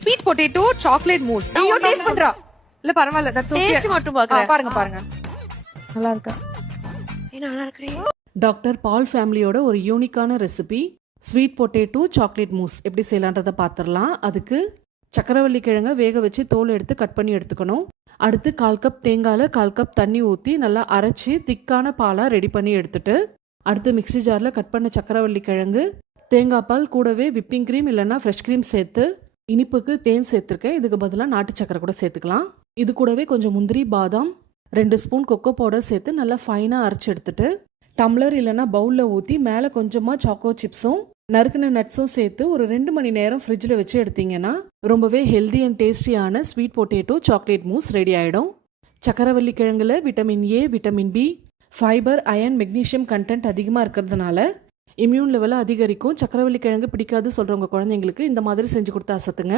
Sweet potato chocolate mousse. ஐயோ taste பண்றா. இல்ல பரவாயில்ல, தட்ஸ் ஓகே. டேஸ்ட் மட்டும் பாக்குறேன். பாருங்க பாருங்க. நல்லா இருக்கா? நல்லா இருக்கு. டாக்டர் பால் ஃபேமிலியோட ஒரு யூனிக்கான recipe sweet potato chocolate mousse எப்படி செய்யலான்றதை பார்த்துடலாம். அதுக்கு சக்கரவள்ளி கிழங்க வேக வச்சு தோல் எடுத்து கட் பண்ணி எடுத்துக்கணும். அடுத்து 1/4 கப் தேங்காயில் 1/4 கப் தண்ணி ஊற்றி நல்லா அரைச்சி திக்கான பாலாக ரெடி பண்ணி எடுத்துட்டு அடுத்து மிக்ஸி ஜாரில் கட் பண்ண சக்கரவள்ளி கிழங்கு, தேங்காய் பால் கூடவே விப்பிங் க்ரீம் இல்லைன்னா ஃப்ரெஷ் க்ரீம் சேர்த்து இனிப்புக்கு தேன் சேர்த்துருக்கேன். இதுக்கு பதிலாக நாட்டு சக்கரை கூட சேர்த்துக்கலாம். இது கூடவே கொஞ்சம் முந்திரி, பாதாம், 2 ஸ்பூன் கொக்கோ பவுடர் சேர்த்து நல்லா ஃபைனாக அரைச்சி எடுத்துட்டு டம்ளர் இல்லைன்னா பவுலில் ஊற்றி மேலே கொஞ்சமாக சாக்கோ சிப்ஸும் நறுக்கின நட்ஸும் சேர்த்து ஒரு 2 மணி நேரம் ஃப்ரிட்ஜில் வச்சு எடுத்தீங்கன்னா ரொம்பவே ஹெல்தி அண்ட் டேஸ்டியான sweet potato chocolate mousse ready ஆகிடும். சக்கரவள்ளி கிழங்குல vitamin A, vitamin B, fibre, iron, magnesium content அதிகமாக இருக்கிறதுனால இம்யூன் லெவலை அதிகரிக்கும். சக்கரவள்ளி கிழங்கு பிடிக்காது சொல்கிறவங்க குழந்தைங்களுக்கு இந்த மாதிரி செஞ்சு கொடுத்தா அசத்துங்க.